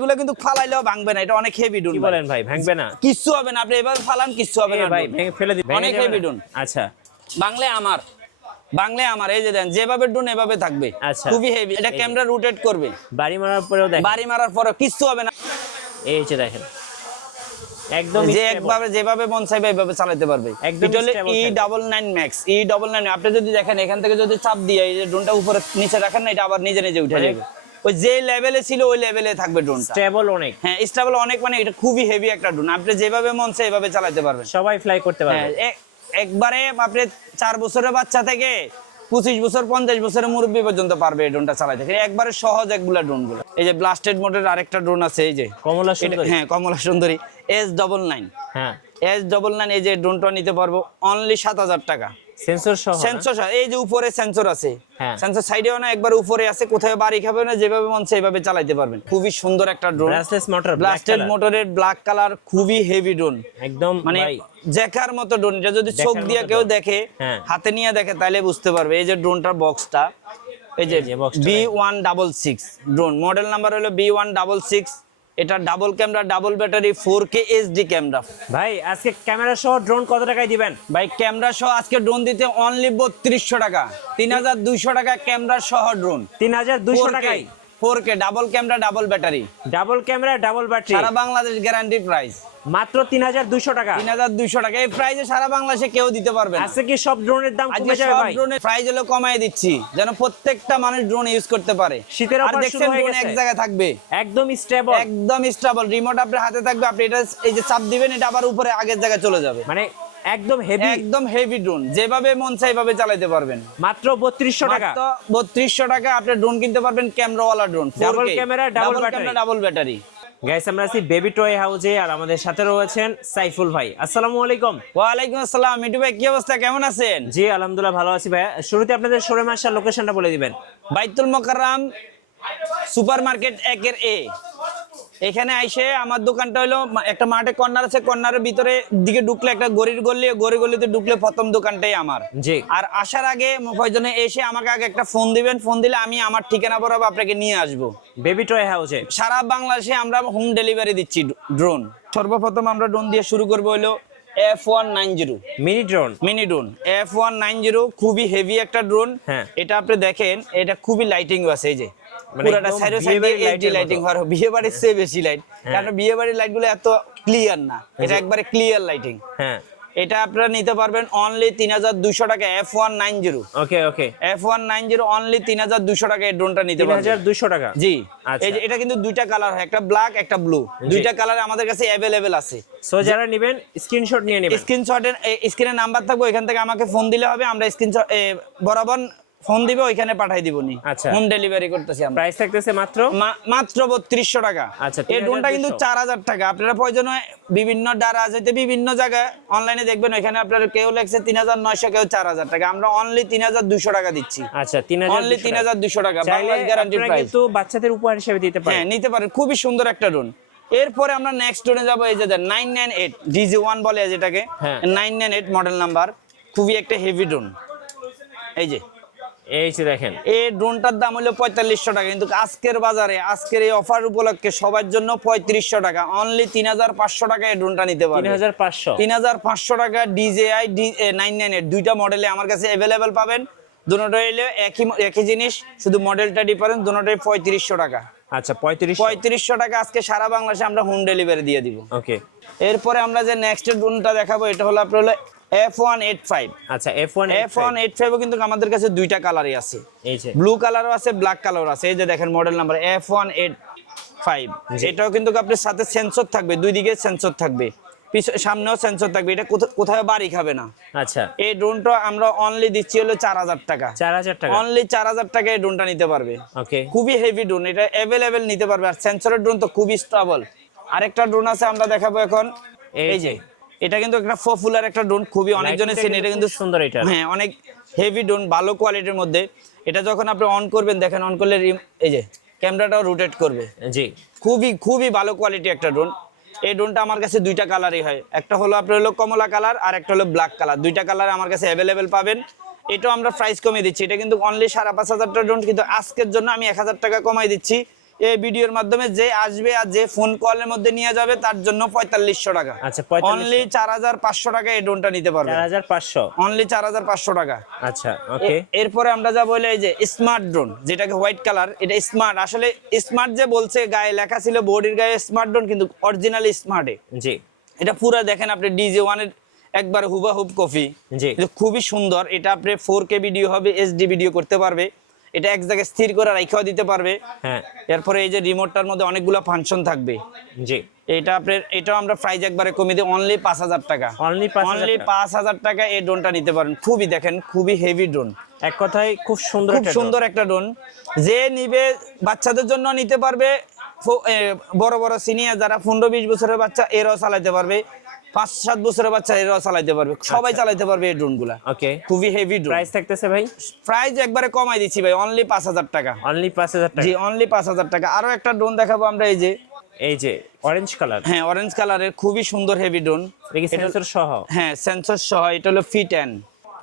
এগুলো কিন্তু ফালাইলেও ভাঙবে না, এটা অনেক হেভি ড্রোন। কি বলেন ভাই, ভাঙবে না? কিচ্ছু হবে না, আপনি এভাবে ফালান কিচ্ছু হবে না ভাই, ভেঙে ফেলে দিবেন, অনেক হেভি ড্রোন। আচ্ছা, বাংলায় আমার এই যে দেন যেভাবে ড্রোন এভাবে থাকবে, আচ্ছা, খুবই হেভি। এটা ক্যামেরা রোটেট করবে, বাড়ি মারার পরেও দেখেন, বাড়ি মারার পরেও কিচ্ছু হবে না। এই যে দেখেন একদম যে একভাবে যেভাবে মন চাইবে এইভাবে চালাতে পারবে। এটা হলো E99 ম্যাক্স, E99। আপনি যদি দেখেন এখান থেকে যদি চাপ দিয়ে এই যে ড্রোনটা উপরে নিচে রাখেন না, এটা আবার নিজে নিজে উঠে যাবে। ওই যে লেভেলে ছিল ওই লেভেলে থাকবে ড্রোনটা। স্টেবল অনেক। হ্যাঁ, স্টেবল অনেক, মানে এটা খুবই হেভি একটা ড্রোন। আপনি যেভাবে মন চাই এভাবে চালাতে পারবেন, সবাই ফ্লাই করতে পারবে। একবারে আপনি 4 বছরের বাচ্চা থেকে 25 বছর 50 বছরের মুরব্বী পর্যন্ত পারবে এই ড্রোনটা চালাতে। একবারে সহজ একগুলা ড্রোন গুলো। এই যে ব্লাস্টেড মোডের আরেকটা ড্রোন আছে, এই যে কমলা সুন্দরী। হ্যাঁ, কমলা সুন্দরী S99। হ্যাঁ, S99 এই যে ড্রোনটা নিতে পারবো অনলি 7000 টাকা। সেন্সর সহ, সেন্সর সহ। এই যে উপরে সেন্সর আছে, হ্যাঁ, সেন্সর সাইডেও না, একবার উপরে আছে, কোথায় বাড়ি খাবে না, যেভাবে মন চাই এইভাবে চালাতে পারবেন। খুবই সুন্দর একটা ড্রোন, ব্রাসলেস মোটর, ব্লাস্টেড মোটরের ব্ল্যাক কালার, খুবই হেভি ড্রোন একদম মানে দেখার মতো ড্রোন। এটা যদি চোখ দিয়ে কেউ দেখে, হাতে নিয়ে দেখে, তাহলে বুঝতে পারবে। এই যে ড্রোনটার বক্সটা, এই যে B166 ড্রোন, মডেল নাম্বার হলো B166। এটা double camera, double battery, 4K HD camera. ভাই আজকে ক্যামেরা সহ ড্রোন কত টাকায় দিবেন? ভাই ক্যামেরা সহ আজকে ড্রোন দিতে অনলি 3200 টাকা, 3200 টাকা ক্যামেরা সহ ড্রোন। 3200 টাকায় 4K double camera, double battery, double camera, double battery, সারা বাংলাদেশ গ্যারান্টি প্রাইস মাত্র 3200 টাকা। 3200 টাকা এই প্রাইসে সারা বাংলাদেশে কেউ দিতে পারবে না। আজকে কি সব ড্রোনের দাম কমে যাবে ভাই? সব ড্রোনের প্রাইস হলো কমায় দিচ্ছি, যেন প্রত্যেকটা মানুষ ড্রোন ইউজ করতে পারে। শীতের অফার শুরু হয়ে গেছে, এক জায়গায় থাকবে, একদম স্টেবল, একদম স্টেবল। রিমোট আপনার হাতে থাকবে, আপনি এটা এই যে চাপ দিবেন, এটা আবার উপরে আগের জায়গায় চলে যাবে। মানে একদম হেভি, একদম হেভি ড্রোন, যেভাবে মন চাই ভাবে চালাতে পারবেন। মাত্র 3200 টাকা। মাত্র 3200 টাকা আপনি ড্রোন কিনতে পারবেন, ক্যামেরাওয়ালা drone, double camera, double battery, double battery. Guys, আমরা আছি বেবি টয় হাউসে, আর আমাদের সাথে রয়েছেন সাইফুল ভাই। আসসালামু আলাইকুম। ওয়ালাইকুম আসসালাম। মিঠু ভাই, কি অবস্থা, কেমন আছেন? জি আলহামদুলিল্লাহ ভালো আছি ভাই। শুরুতে আপনাদের শোরুম আসার লোকেশনটা বলে দিবেন। বাইতুল মুকাররম সুপার মার্কেট 1 A। এখানে আইসে আমার দোকানটা হলো একটা মাঠে কর্নার আছে, কর্নারের ভিতরে দিকে ঢুকলে একটা গরির গলিতে ঢুকলে প্রথম দোকানটাই আমার। জি। আর আসার আগে প্রয়োজনে এসে আমাকে আগে একটা ফোন দিবেন, ফোন দিলে আমি আমার ঠিকানা বরাবর আপনাকে নিয়ে আসবো বেবি টয় হাউসে। সারা বাংলাদেশে আমরা হোম ডেলিভারি দিচ্ছি ড্রোন। সর্বপ্রথম আমরা ড্রোন দিয়ে শুরু করবো হলো F190 মিনি ড্রোন F190, খুবই হেভি একটা ড্রোন। এটা আপনি দেখেন, এটা খুবই লাইটিং আছে, এই যে পুরোটা সাইডে সাইডে এইচডি লাইটিং হয়, বিয়ে বাড়ির চেয়ে বেশি লাইট, কারণ বিয়ে বাড়ির লাইট গুলো এত ক্লিয়ার না, এটা একবারে ক্লিয়ার লাইটিং। হ্যাঁ, এটা আপনারা নিতে পারবেন অনলি 3200 টাকা F190। ওকে ওকে, F190 অনলি 3200 টাকা এই ড্রোনটা নিতে পারবেন। 3200 টাকা। জি। এই যে এটা কিন্তু দুইটা কালার হয়, একটা ব্ল্যাক একটা ব্লু, দুইটা কালার আমাদের কাছে अवेलेबल আছে। সো যারা নেবেন স্ক্রিনশট নিয়ে নেবেন, স্ক্রিনশটের স্ক্রিনে নাম্বার থাকবে, ওইখান থেকে আমাকে ফোন দিলে হবে, আমরা স্ক্রিনশট বরাবর ফোন দিবে, ওইখানে পাঠাই দিবনি। আচ্ছা, হোম ডেলিভারি করতেছি আমরা। প্রাইস থাকতেছে মাত্র 3200 টাকা। আচ্ছা, এই ড্রোনটা কিন্তু 4000 টাকা। আপনারা প্রয়োজন হয় বিভিন্ন দারাজ হইতে বিভিন্ন জায়গায় অনলাইনে দেখবেন, ওইখানে আপনারা কেউ লেখছে 3900, কেউ 4000 টাকা, আমরা অনলি 3200 টাকা দিচ্ছি। আচ্ছা, অনলি 3200 টাকা, বাংলাদেশ গ্যারান্টি প্রাইস। কিন্তু বাচ্চাদের উপহার হিসেবে দিতে পারেন। হ্যাঁ, নিতে পারেন, খুবই সুন্দর একটা ড্রোন। এরপরে আমরা নেক্সট ড্রোনে যাব, এই যে 998 DG1 বলে যেটাকে, 998 মডেল নাম্বার, খুবই একটা হেভি ড্রোন। এই যে দেখেন, এই ড্রোনটার দাম হলো 4500 টাকা, কিন্তু আজকের বাজারে আজকের এই অফার উপলক্ষে সবার জন্য 3500 টাকা, অনলি 3500 টাকা এই ড্রোনটা নিতে পারবেন। 3500 টাকা DJI 998, দুইটা মডেলে আমার কাছে अवेलेबल পাবেন। দুটোটাই হলো একই জিনিস, শুধু মডেলটা ডিফারেন্স, দুটোটাই 3500 টাকা। আচ্ছা, 3500 টাকা আজকে সারা বাংলাদেশে আমরা হোম ডেলিভারি দিয়ে দিব। ওকে। এরপরে আমরা যে নেক্সট ড্রোনটা দেখাবো, এটা হলো আপনার হলো F185। আচ্ছা, F185 কিন্তু আমাদের কাছে দুইটা কালারই আছে, এই যে ব্লু কালারও আছে, ব্ল্যাক কালারও আছে। এই যে দেখেন মডেল নাম্বার F185, এটাও কিন্তু আপনার সাথে সেন্সর থাকবে, দুই দিকে সেন্সর থাকবে, সামনেও সেন্সর থাকবে, এটা কোথাও বাড়ি খাবে না। আচ্ছা, এই ড্রোনটা আমরা অনলি দিচ্ছি হলো 4000 টাকা। 4000 টাকা, অনলি 4000 টাকা এই ড্রোনটা নিতে পারবে। ওকে, খুবই হেভি ড্রোন, এটা अवेलेबल নিতে পারবে, আর সেন্সরের ড্রোন তো খুবই স্টেবল। আরেকটা ড্রোন আছে আমরা দেখাবো এখন, এই যে এটা কিন্তু একটা পপুলার একটা ড্রোন, খুবই অনেকজনের চেনে, এটা কিন্তু সুন্দর। এটা হ্যাঁ, অনেক হেভি ড্রোন, ভালো কোয়ালিটির মধ্যে। এটা যখন আপনি অন করবেন, দেখেন অন করলে এই যে ক্যামেরাটাও রোটেট করবে। জি, খুবই ভালো কোয়ালিটি একটা ড্রোন। এই ড্রোনটা আমার কাছে দুইটা কালারই হয়, একটা হলো আপনার হলো কমলা কালার, আর একটা হলো ব্ল্যাক কালার, দুইটা কালার আমার কাছে अवेलेबल পাবেন। এটাও আমরা প্রাইস কমিয়ে দিচ্ছি, এটা কিন্তু অনলি 5500 টাকা ড্রোন, কিন্তু আজকের জন্য আমি 1000 টাকা কমাই দিচ্ছি। এই ভিডিওর মাধ্যমে যে আসবে আর যে ফোন কলের মধ্যে নিয়ে যাবে তার জন্য 4500 টাকা। আচ্ছা, অনলি 4500 টাকা এই ড্রোনটা নিতে পারবে। 4500 অনলি 4500 টাকা। আচ্ছা, ওকে। এরপরে আমরা যা বলে এই যে স্মার্ট ড্রোন, যেটাকে হোয়াইট কালার, এটা স্মার্ট। আসলে স্মার্ট যে বলছে, গায়ে লেখা ছিল বডির গায়ে স্মার্ট ড্রোন, কিন্তু অরিজিনালি স্মার্টে। জি, এটা পুরো দেখেন আপনি DJ1 এর একবার হুবাহুব কপি। জি, এটা খুবই সুন্দর। এটা আপনি 4K ভিডিও হবে, HD ভিডিও করতে পারবে। এটা এক জায়গায় স্থির করে রাখাও দিতে পারবে। হ্যাঁ। এরপরে এই যে রিমোটটার মধ্যে অনেকগুলো ফাংশন থাকবে। জি, এটা আপনার, এটাও আমরা প্রাইস একবারে কমিয়ে দিই অনলি 5000 টাকা। অনলি 5000 টাকা এই ড্রোনটা নিতে পারেন। খুবই দেখেন, খুবই হেভি ড্রোন। এক কথায় খুব সুন্দর, খুব সুন্দর একটা ড্রোন। যে নিবে বাচ্চাদের জন্য নিতে পারবে, বড় বড় সিনিয়র যারা 15-20 বছরের বাচ্চা এরাও চালাতে পারবে, 5-7 বছরের বাচ্চা এরাও চালাতে পারবে, সবাই চালাতে পারবে এই ড্রোনগুলা। ওকে, খুবই হেভি ড্রোন। প্রাইস থাকতেছে ভাই? প্রাইস একবারে কমাই দিচ্ছি ভাই, অনলি 5000 টাকা। অনলি 5000 টাকা। জি, অনলি 5000 টাকা। আরো একটা ড্রোন দেখাবো আমরা, এই যে অরেঞ্জ কালার। হ্যাঁ, অরেঞ্জ কালারের খুবই সুন্দর হেভি ড্রোন। এটা কি সেন্সর সহ? হ্যাঁ, সেন্সর সহ। এটা হলো ফি10,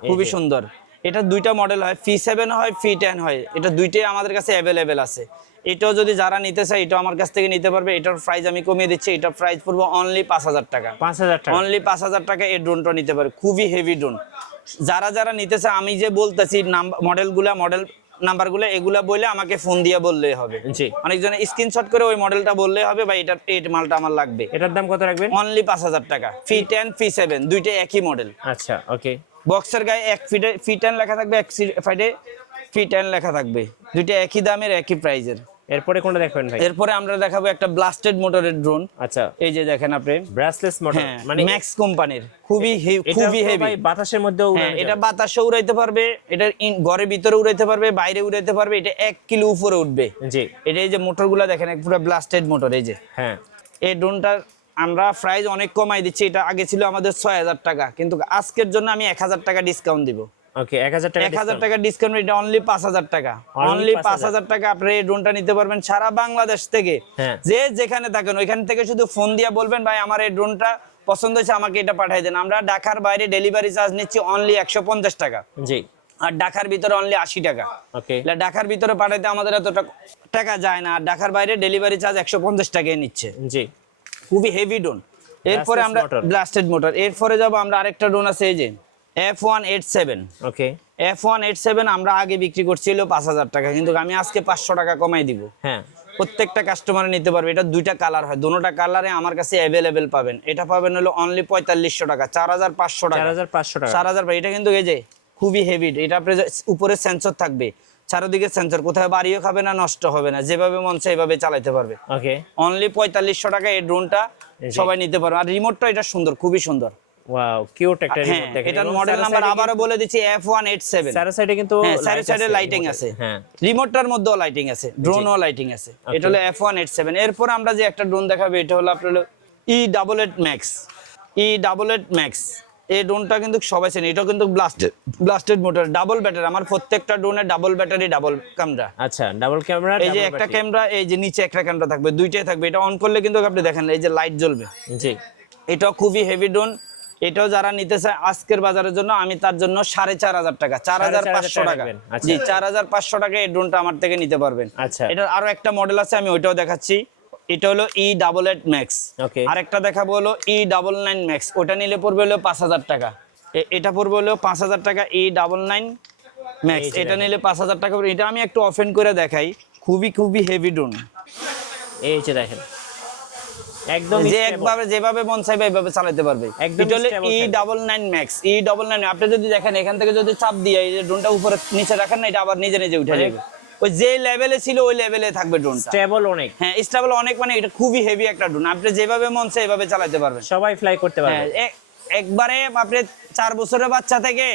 খুবই সুন্দর। এটা দুইটা মডেল হয়, ফি7 হয়, ফি10 হয়। এটা দুইটাই আমাদের কাছে অ্যাভেলেবেল আছে। এটাও যদি যারা নিতে চায় এটাও আমার কাছ থেকে নিতে পারবে। এটার প্রাইস আমি কমিয়ে দিচ্ছি, এটার প্রাইস পড়বে অনলি 5000 টাকা। 5000 টাকা। অনলি 5000 টাকা এই ড্রোনটা নিতে পারবে। খুবই হেভি ড্রোন। যারা যারা নিতে চায়, আমি যে বলতেছি মডেল নাম্বারগুলো, এগুলা বলে আমাকে ফোন দিয়ে বললেই হবে। জি, অনেকজনে স্ক্রিনশট করে ওই মডেলটা বললেই হবে, বা এটা এই মালটা আমার লাগবে। এটার দাম কত রাখবেন? অনলি 5000 টাকা। ফি10, ফি7 দুইটাই একই মডেল। আচ্ছা, ওকে। বক্সের গায়ে এক ফি10 লেখা থাকবে, এক সাইডে ফি10 লেখা থাকবে। দুইটা একই দামের, একই প্রাইজের। এরপরে কোনটা দেখবেন ভাই? এরপরে আমরা দেখাবো একটা ব্লাস্টেড মোটরের ড্রোন। আচ্ছা, এই যে দেখেন আপনি, ব্রাসলেস মোটর, মানে ম্যাক্স কোম্পানির, খুবই হেভি। ভাই বাতাসের মধ্যে এটা বাতাসে উড়াইতে পারবে, এটা ঘরের ভিতরে উড়াইতে পারবে, বাইরে উড়াইতে পারবে। এটা 1 কিলো উপরে উঠবে। জি, এটা এই যে মোটরগুলো দেখেন, পুরো ব্লাস্টেড মোটর। এই যে, হ্যাঁ, এই ড্রোনটার আমরা প্রাইস অনেক কমাই দিচ্ছি। এটা আগে ছিল আমাদের 6000 টাকা, কিন্তু আজকের জন্য আমি 1000 টাকা ডিসকাউন্ট দিব। ওকে, 1000 টাকা। 1000 টাকা ডিসকাউন্ট। এটা অনলি 5000 টাকা। অনলি 5000 টাকা আপনি এই ড্রোনটা নিতে পারবেন সারা বাংলাদেশ থেকে। যে যেখানে থাকেন ওইখান থেকে শুধু ফোন দিয়ে বলবেন, ভাই আমার এই ড্রোনটা পছন্দ হয়েছে, আমাকে এটা পাঠিয়ে দেন। আমরা ঢাকার বাইরে ডেলিভারি চার্জ নিচ্ছি অনলি 150 টাকা। জি, আর ঢাকার ভিতরে অনলি 80 টাকা। ওকে, ঢাকার ভিতরে পাঠাইতে আমাদের এত টাকা যায় না, আর ঢাকার বাইরে ডেলিভারি চার্জ 150 টাকায় নিচ্ছে। জি, খুবই হেভি ড্রোন। এরপরে আমরা ব্লাস্টেড মোটর। এরপরে যাব আমরা আরেকটা ড্রোন আছে, এই যে F187। ওকে, F187 আমরা আগে বিক্রি করছিল 5000 টাকা, কিন্তু আমি আজকে 500 টাকা কমাই দিব। হ্যাঁ, প্রত্যেকটা কাস্টমার নিতে পারবে। এটা দুইটা কালার হয়, দুটোটা কালারে আমার কাছে অ্যাভেলেবেল পাবেন। এটা পাবেন হলো অনলি 4500 টাকা, 4500 টাকা। 4500 টাকা। 4000। এটা কিন্তু এই যে খুবই হেভি। এটা আপনার উপরে সেন্সর থাকবে, চারদিকে সেন্সর, কোথাও বাড়িও খাবে না, নষ্ট হবে না, যেভাবে মন চায় এইভাবে চালাতে পারবে। ওকে, অনলি 4500 টাকা এই ড্রোনটা সবাই নিতে পারবে। আর রিমোটটা এটা সুন্দর, খুবই সুন্দর। ওয়াও, কিউট একটা রিমোট দেখেন। এটার মডেল নাম্বার আবারো বলে দিচ্ছি F187। চার সাইডে কিন্তু সাইডে লাইটিং আছে। হ্যাঁ, রিমোটটার মধ্যেও লাইটিং আছে, ড্রোনও লাইটিং আছে। এটা হলো F187। এরপর আমরা যে একটা ড্রোন দেখাবো, এটা হলো আপনার E88 Max। E88 Max এই ড্রোনটা কিন্তু সবাই চেনে। এটা কিন্তু ব্লাস্টেড মোটর, ডাবল ব্যাটারি। আমার প্রত্যেকটা ড্রোনে ডাবল ব্যাটারি, ডাবল ক্যামেরা। আচ্ছা, ডাবল ক্যামেরা। এই যে একটা ক্যামেরা, এই যে নিচে একটা ক্যামেরা থাকবে, দুইটাই থাকবে। এটা অন করলে কিন্তু আপনি দেখেন এই যে লাইট জ্বলবে। জি, এটা খুবই হেভি ড্রোন। এটাও যারা নিতে চায় আজকের বাজারের জন্য, আমি তার জন্য 4500 টাকা, 4500 টাকা। জি, 4500 টাকা এই ড্রোনটা আমার থেকে নিতে পারবেন। আচ্ছা, এটার আরো একটা মডেল আছে, আমি ওইটাও দেখাচ্ছি। এটা হলো E88 Max। ওকে, আরেকটা দেখাবো হলো E99 Max। ওটা নিলে পড়বে হলো 5000 টাকা। এটা পড়বে হলো 5000 টাকা, E99 Max। এটা নিলে 5000 টাকা। এটা আমি একটু ওপেন করে দেখাই, খুবই হেভি ড্রোন। এই যে দেখেন, একদম যে একভাবে যেভাবে মন চাইবে এইভাবে চালাতে পারবে। এটা হলো E99 Max। E99 আপনি যদি দেখেন, এখান থেকে যদি চাপ দিয়ে এই যে ড্রোনটা উপরে নিচে রাখেন না, এটা আবার নিজে নিজে উঠে যাবে। ওই যে লেভেলে ছিল ওই লেভেলে থাকবে ড্রোনটা। স্টেবল অনেক। হ্যাঁ, স্টেবল অনেক। মানে এটা খুবই হেভি একটা ড্রোন। আপনি যেভাবে মন চায় এইভাবে চালাতে পারবেন, সবাই ফ্লাই করতে পারবে। একবারে আপনি 4 বছরের বাচ্চা থেকে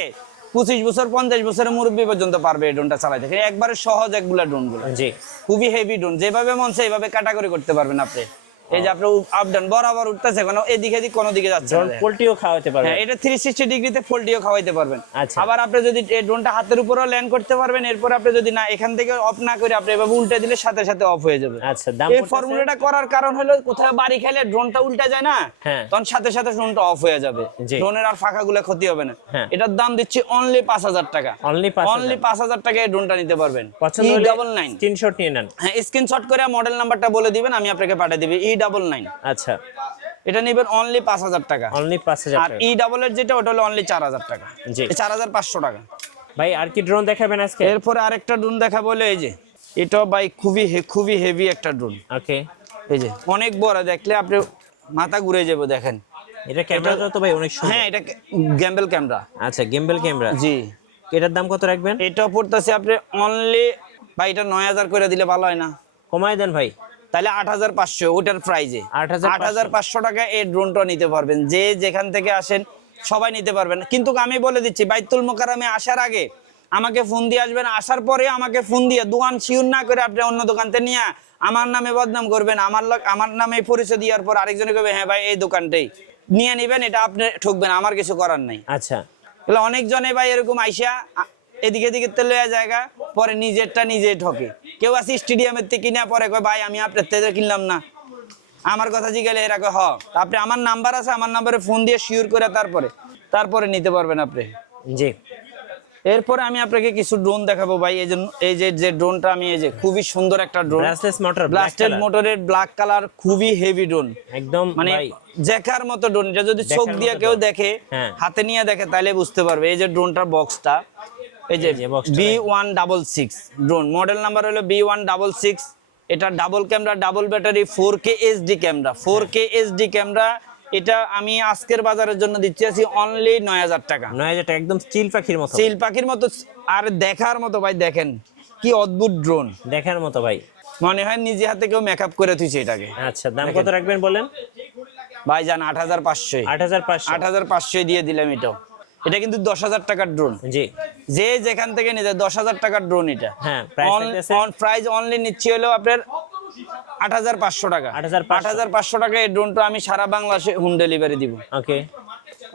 25 বছর 50 বছরের মুরব্বী পর্যন্ত পারবে এই ড্রোনটা চালাতে। একবারে সহজ একগুলা ড্রোনগুলো। জি, খুবই হেভি ড্রোন। যেভাবে মন চায় এইভাবে ক্যাটাগরি করতে পারবেন আপনি। এই যে আপনি আপ ডাউন বরাবর উঠতেছে, কোনো এদিকে এদিক কোনো দিকে যাচ্ছে না। পোল্ট্রিও খাওয়াতে পারবেন। হ্যাঁ, এটা 360 ডিগ্রিতে পোল্ট্রিও খাওয়াইতে পারবেন। আচ্ছা। আবার আপনি যদি এই ড্রোনটা হাতের উপরেও ল্যান্ড করতে পারবেন, এরপর আপনি যদি না এখান থেকে অফ না করে আপনি এভাবে উল্টে দিলে সাথে সাথে অফ হয়ে যাবে। আচ্ছা, দাম এই ফর্মুলাটা করার কারণ হলো কোথাও বাড়ি খেলে ড্রোনটা উল্টা যায় না, তখন সাথে সাথে ড্রোনটা অফ হয়ে যাবে, ড্রোনের আর ফাঁকাগুলো ক্ষতি হবে না। এটার দাম দিচ্ছি অনলি 5000 টাকা। অনলি 5000 টাকা এই ড্রোনটা নিতে পারবেন। E99 স্ক্রিনশট নিয়ে নেন। হ্যাঁ, স্ক্রিনশট করে মডেল নাম্বারটা বলে দিবেন, আমি আপনাকে পাঠিয়ে দিবি। E99। আচ্ছা, এটা নেবেন অনলি 5000 টাকা। অনলি 5000 আর টাকা। ই ডাবল এর যেটা ওটা হলো অনলি 4000 টাকা। জি, 4500 টাকা। ভাই আর কি ড্রোন দেখাবেন আজকে? এরপরে আরেকটা ড্রোন দেখাবো, বলে এই যে এটা ভাই খুবই হেভি একটা ড্রোন। ওকে, এই যে অনেক বড়, দেখলে আপনি মাথা ঘুরে যাবে। দেখেন এটা ক্যামেরাটা তো ভাই অনেক সুন্দর। হ্যাঁ, এটা গিম্বল ক্যামেরা। আচ্ছা, গিম্বল ক্যামেরা। জি। এটার দাম কত রাখবেন? এটা পড়তেছে আপনি অনলি, ভাই এটা 9000 করে দিলে ভালো হয় না? কমায় দেন ভাই। তাহলে 8500 ওটার প্রাইজে 8500 টাকা এই ড্রোনটা নিতে পারবেন। যে যেখান থেকে আসেন সবাই নিতে পারবেন। কিন্তু আমি বলে দিচ্ছি, বাইতুল মোকাররমে আসার আগে আমাকে ফোন দিয়ে আসবেন, আসার পরে আমাকে ফোন দিয়ে দোকান শিওর না করে আপনি অন্য দোকান থেকে নিয়ে আমার নামে বদনাম করবেন। আমার নামে পরিচয় দেওয়ার পর আরেকজনে কবে হ্যাঁ ভাই এই দোকানটাই নিয়ে নিবেন, এটা আপনি ঠকবেন, আমার কিছু করার নাই। আচ্ছা, তাহলে অনেকজনে ভাই এরকম আইসা এদিকে এদিকে তেলে জায়গা পরে নিজেরটা নিজে ঠকে। কেউ আছে স্টেডিয়ামের থেকে কিনা পরে কয় ভাই আমি আপনার থেকে কিনলাম না, আমার কথা জিজ্ঞাসা এরা কয় আপনি আমার নাম্বার আছে, আমার নাম্বারে ফোন দিয়ে শিওর করে তারপরে নিতে পারবেন আপনি। জি। এরপরে আমি আপনাকে কিছু ড্রোন দেখাবো ভাই। এই যে ড্রোনটা আমি এই যে খুবই সুন্দর একটা ড্রোন, ব্লাস্টেড মোটরের ব্ল্যাক কালার, খুবই হেভি ড্রোন, একদম মানে দেখার মতো ড্রোন। এটা যদি চোখ দিয়ে কেউ দেখে, হাতে নিয়ে দেখে, তাহলে বুঝতে পারবে। এই যে ড্রোনটার বক্সটা, এই যে B166 ড্রোন, মডেল নাম্বার হলো B166। এটা double camera, double battery, 4K HD camera, 4K HD camera. এটা আমি আজকের বাজারের জন্য দিচ্ছি আছি অনলি 9000 টাকা। 9000 টাকা, একদম চিল পাখির মতো আর দেখার মতো। ভাই দেখেন কি অদ্ভুত ড্রোন, দেখার মতো ভাই, মনে হয় নিজে হাতে কেউ মেকআপ করে তুইছে এটাকে। আচ্ছা, দাম কত রাখবেন বলেন? ভাই জান 8500। 8500 দিয়ে দিলাম। এটা কিন্তু 10000 টাকার ড্রোন। জি, যে যেখান থেকে নিতে 10000 টাকার ড্রোন। এটা হ্যাঁ, প্রাইস অনলি নিচ্ছি হলো আপনার 8500 টাকা। 8500 টাকা এই ড্রোনটা আমি সারা বাংলাদেশে হোম ডেলিভারি দিব। ওকে,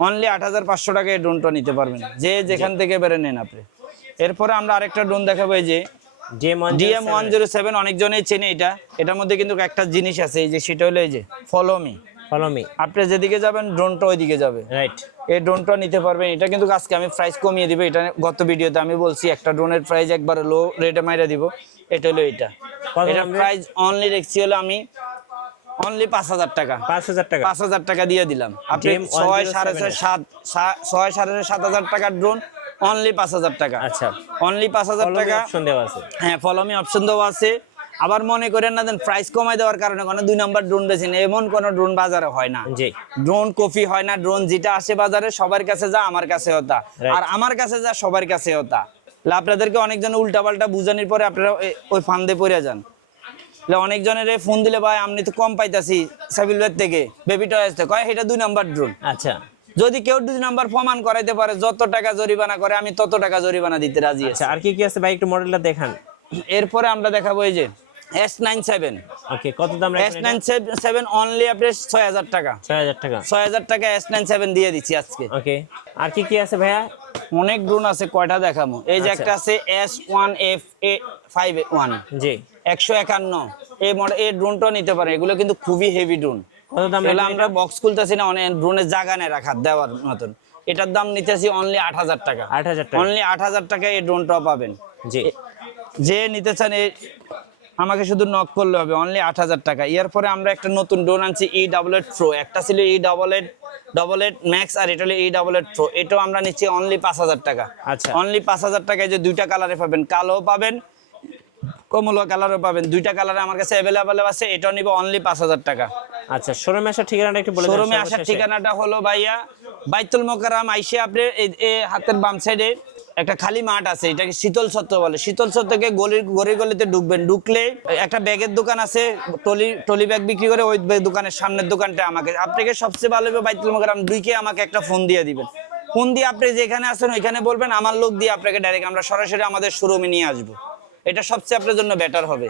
অনলি 8500 টাকা এই ড্রোনটা নিতে পারবেন, যে যেখান থেকে বেরে নেন আপনি। এরপরে আমরা আরেকটা ড্রোন দেখাবো, এই যে DM107। অনেকজনেই চেনে এটা। এটার মধ্যে কিন্তু একটা জিনিস আছে, এই যে সেটা হলো এই যে ফলো মি। আপনি যেদিকে যাবেন ড্রোনটা ওইদিকে যাবে। রাইট, এই ড্রোনটা নিতে পারবেন। এটা কিন্তু আজকে আমি প্রাইস কমিয়ে দিব। এটা গত ভিডিওতে আমি বলছি একটা ড্রোনের প্রাইস একবারে লো রেটে মাইরা দিব। এটা হলো এটা প্রাইস অনলি রেখছি হলো আমি অনলি 5000 টাকা। 5000 টাকা দিয়ে দিলাম। আপনি 6 7,500 টাকার ড্রোন অনলি 5000 টাকা। আচ্ছা, অনলি 5000 টাকা অপশন দেওয়া আছে। হ্যাঁ, ফলো মি অপশন দেওয়া আছে। আবার মনে করেন না দেন প্রাইস কমাই দেওয়ার কারণে কোনো 2 নাম্বার ড্রোন বেছেন, এমন কোন ড্রোন বাজারে হয় না। জি, ড্রোন কপি হয় না। ড্রোন যেটা আসে বাজারে সবার কাছে যা আমার কাছে হতা, আর আমার কাছে যা সবার কাছে হতা। আপনাদেরকে অনেকজন উল্টাপাল্টা বুঝানোর পরে আপনারা ওই ফান্দে পড়ে যান। অনেকজনের ফোন দিলে ভাই আমি তো কম পাইতাছি সাবিল ভাই থেকে, বেবি টয়েস থেকে, কয় এটা 2 নাম্বার ড্রোন। আচ্ছা, যদি কেউ 2 নাম্বার প্রমাণ করাইতে পারে, যত টাকা জরিমানা করে আমি তত টাকা জরিমানা দিতে রাজি আছি। আর কি কি আছে ভাই, একটু মডেলটা দেখান। এরপরে আমরা দেখাবো এই যে S97। ওকে, কত দাম রাখছেন? S97 অনলি আপনি 6000 টাকা। 6000 টাকা S97 দিয়ে দিচ্ছি আজকে। ওকে, আর কি কি আছে ভাইয়া? অনেক ড্রোন আছে, কয়টা দেখাবো। এই যে একটা আছে S1F51। জি, 151। এই ড্রোনটা নিতে পারেন। এগুলো কিন্তু খুবই হেভি ড্রোন। কত দাম? আমরা বক্স খুলতেছি না, অনেক ড্রোনের জায়গা নেই রাখার দেওয়ার মতন। এটার দাম নিতেছি অনলি 8000 টাকা। অনলি 8000 টাকা এই ড্রোনটা পাবেন। জি, যে নিতে চান আমাকে শুধু নক করলে হবে, অনলি 8000 টাকা। এরপরে আমরা একটা নতুন ড্রোন আনছি E88 Pro। একটা ছিল E88 Max, আর এটা হলো E88 Pro। এটাও আমরা নিচ্ছি অনলি 5000 টাকা। আচ্ছা, অনলি 5000 টাকায় যে 2টা কালারে পাবেন, কালো পাবেন, কমলা কালারও পাবেন। 2টা কালারে আমার কাছে অ্যাভেলেবল আছে। এটাও নিব অনলি 5000 টাকা। আচ্ছা, শোরুমে আসার ঠিকানাটা একটু বলে দেন। শোরুমে আসার ঠিকানাটা হলো ভাইয়া বাইতুল মোকাররম আইসে আপনি এই হাতের বাম সাইডে একটা খালি মাঠ আছে, এটাকে শীতল সত্ত্ব বলে। শীতল সত্ত্বকে গলিতে ঢুকবেন। ঢুকলে একটা ব্যাগের দোকান আছে, টলি ব্যাগ বিক্রি করে। ওই দোকানের সামনের দোকানটা আপনাকে সবচেয়ে ভালো হবে বাইতুল মোকাররম ঢুকে আমাকে একটা ফোন দিয়ে দিবেন। ফোন দিয়ে আপনি যেখানে আছেন ওইখানে বলবেন, আমার লোক দিয়ে আপনাকে ডাইরেক্ট আমরা সরাসরি আমাদের শোরুমে নিয়ে আসবো। এটা সবচেয়ে আপনার জন্য বেটার হবে।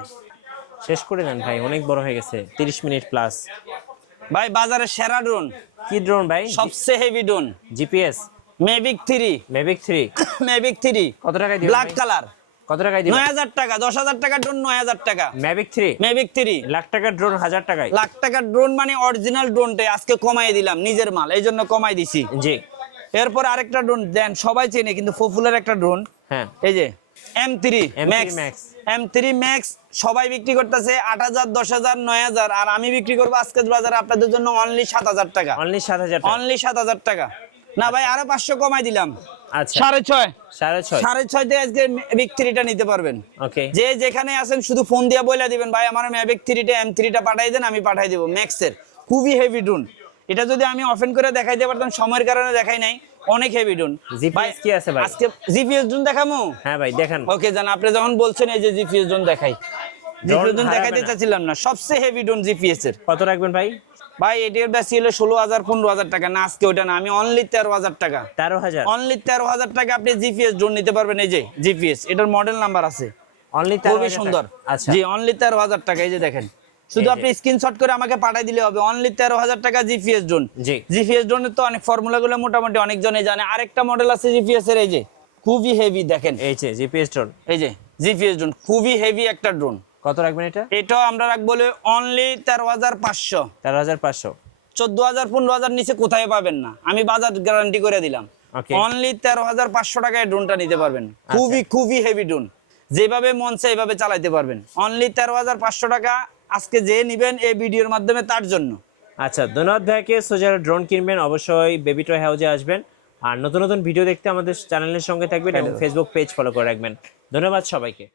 শেষ করে দেন ভাই, অনেক বড় হয়ে গেছে, 30 মিনিট প্লাস। ভাই বাজারের সেরা ড্রোন। কি ড্রোন ভাই? সবচেয়ে heavy drone. GPS Mavic 3। Mavic 3 Mavic 3 কত টাকায় দিবেন? Black colour. কত টাকায় দিবেন? 9000 টাকা। 10000 টাকা ড্রোন 9000 টাকা। মেভিক 3 মেভিক 3 লাখ টাকার ড্রোন 1000 টাকায়। লাখ টাকার ড্রোন মানে অরিজিনাল ড্রোনটাই আজকে কমাই দিলাম, নিজের মাল এই জন্য কমাই দিছি। জি। এরপর আরেকটা ড্রোন দেন, সবাই চেনে কিন্তু পপুলার একটা ড্রোন। হ্যাঁ এই যে M3 Max। M3 Max সবাই বিক্রি করতেছে 8000, 10000, 9000, আর আমি বিক্রি করবো আজকের বাজারে আপনাদের জন্য অনলি 7000 টাকা। অনলি 7000 টাকা। অনলি 7000 টাকা। না ভাই আরো 500 কমাই দিলাম। আচ্ছা 6.5 6.5 তে আজকে ম্যাভিক 3টা নিতে পারবেন। ওকে। যে যেখানে আছেন শুধু ফোন দিয়ে বলে দিবেন ভাই আমার ম্যাভিক 3টা M3টা পাঠাই দেন, আমি পাঠাই দেব। ম্যাক্সের খুবই হেভি ড্রোন। এটা যদি আমি ওপেন করে দেখাইতে পারতাম, সময়ের কারণে দেখাই নাই। অনেক হেভি ড্রোন। জিপিএস কি আছে ভাই? আজকে জিপিএস ড্রোন দেখামু। হ্যাঁ ভাই দেখান। ওকে জান, আপনি যখন বলছেন এই যে জিপিএস ড্রোন দেখাই, জিপিএস ড্রোন দেখাইতে চাচ্ছিলাম না। সবচেয়ে হেভি ড্রোন জিপিএস এর। কত রাখবেন ভাই? ভাই এটার দাম ছিল 16000, 15000 টাকা। না আজকে ওটা না, আমি অনলি 13000 টাকা। 13000 অনলি 13000 টাকা আপনি জিপিএস ড্রোন নিতে পারবেন। এই যে জিপিএস, এটার মডেল নাম্বার আছে। অনলি খুবই সুন্দর। আচ্ছা জি অনলি 13000 টাকা। এই যে দেখেন, শুধু আপনি স্ক্রিনশট করে আমাকে পাঠিয়ে দিলে হবে। অনলি 13000 টাকা জিপিএস ড্রোন। জি। জিপিএস ড্রোনের তো অনেক ফর্মুলাগুলো মোটামুটি অনেকজনই জানে। আরেকটা মডেল আছে জিপিএস এর, এই যে খুবই হেভি দেখেন। এই যে জিপিএস ড্রোন। এই যে জিপিএস ড্রোন খুবই হেভি একটা ড্রোন। কত রাখবেন এটা? এটাও আমরা রাখবো অনলি 13500। 13500। 14000, 15000 নিচে কোথায় পাবেন না, আমি বাজার গ্যারান্টি করে দিলাম। অনলি 13500 টাকায় ড্রোনটা নিতে পারবেন। খুবই হেভি ড্রোন, যেভাবে মন চায় এইভাবে চালাতে পারবেন। অনলি 13500 টাকা। আজকে যে নিবেন এই ভিডিওর মাধ্যমে তার জন্য। আচ্ছা ধন্যবাদ ভাইকে। সো যারা ড্রোন কিনবেন অবশ্যই বেবি টয় হাউজে আসবেন, আর নতুন নতুন ভিডিও দেখতে আমাদের চ্যানেলের সঙ্গে থাকবেন এবং ফেসবুক পেজ ফলো করে রাখবেন। ধন্যবাদ সবাইকে।